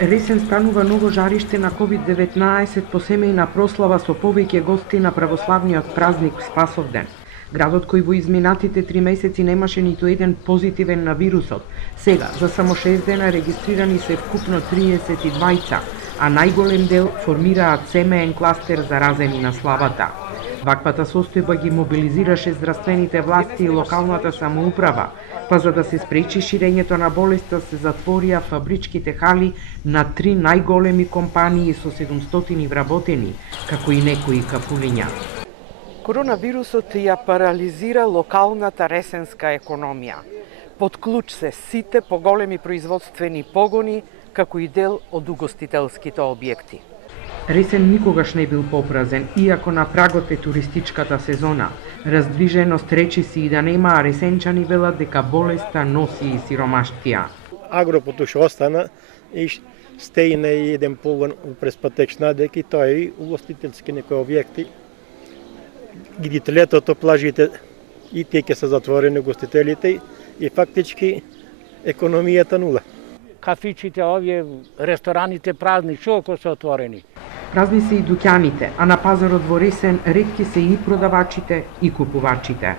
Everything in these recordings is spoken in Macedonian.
Ресен станува ново жариште на COVID-19 по семејна прослава со повеќе гости на православниот празник Спасовден. Градот кој во изминатите 3 месеци немаше ниту еден позитивен на вирусот, сега за само 6 дена регистрирани се вкупно 32, а најголем дел формираат семеен кластер заразени на славата. Ваквата состојба ги мобилизираше здравствените власти и локалната самоуправа, па за да се спречи ширењето на болеста се затворија фабричките хали на 3 најголеми компании со 700 вработени, како и некои кафулиња. Коронавирусот ја парализира локалната ресенска економија. Под клуч се сите поголеми производствени погони, како и дел од угостителските објекти. Ресен никогаш не бил попразен, иако на прагот е туристичката сезона. Раздвиженост речиси и да нема, а ресенчани велат дека болеста носи и сиромаштија. Агропото што остана и стејне и еден погон през Патечна, дека и тоа е и угостителски некои објекти. Видите летото, плажите и тие ќе се затворени угостителите и фактички економијата нула. Кафичите, овие рестораните празни, што ако се отворени? Празни се и дуќаните, а на пазарот во Ресен ретки се и продавачите и купувачите.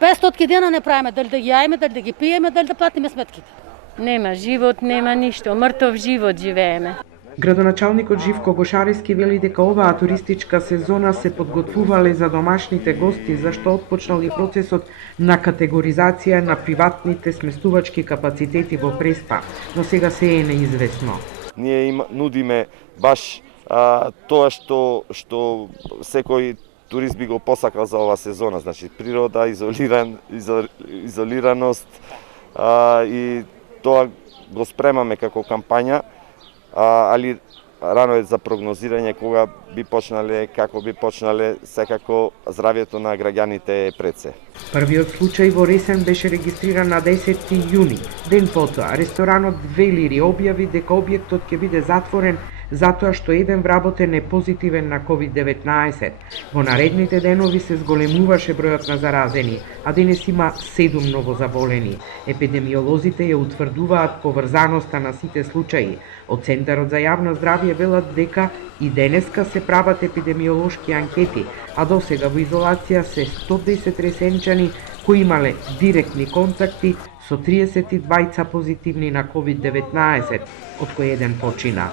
500 дена не правиме, дали да ги јаеме, дали да ги пиеме, дали да платиме сметките. Нема живот, нема ништо, мртов живот живееме. Градоначалникот Живко Гошарески вели дека оваа туристичка сезона се подготвувале за домашните гости, зашто отпочнал и процесот на категоризација на приватните сместувачки капацитети во Преспа, но сега се е неизвестно. Ние нудиме баш тоа што секој турист би го посакал за оваа сезона, значи природа, изолираност и тоа го спремаме како кампања, али рано е за прогнозирање кога би почнале, како би почнале, секако здравјето на граѓаните е пред се. Првиот случај во Ресен беше регистриран на 10 јуни. Ден потоа, ресторанот Велири објави дека објектот ќе биде затворен затоа што еден вработен е позитивен на COVID-19. Во наредните денови се зголемуваше бројот на заразени, а денес има 7 новозаболени. Епидемиолозите ја утврдуваат поврзаноста на сите случаи. Од Центарот за јавно здравје велат дека и денеска се прават епидемиолошки анкети, а досега во изолација се 110 ресенчани кои имале директни контакти со 32 позитивни на COVID-19, од кои еден почина.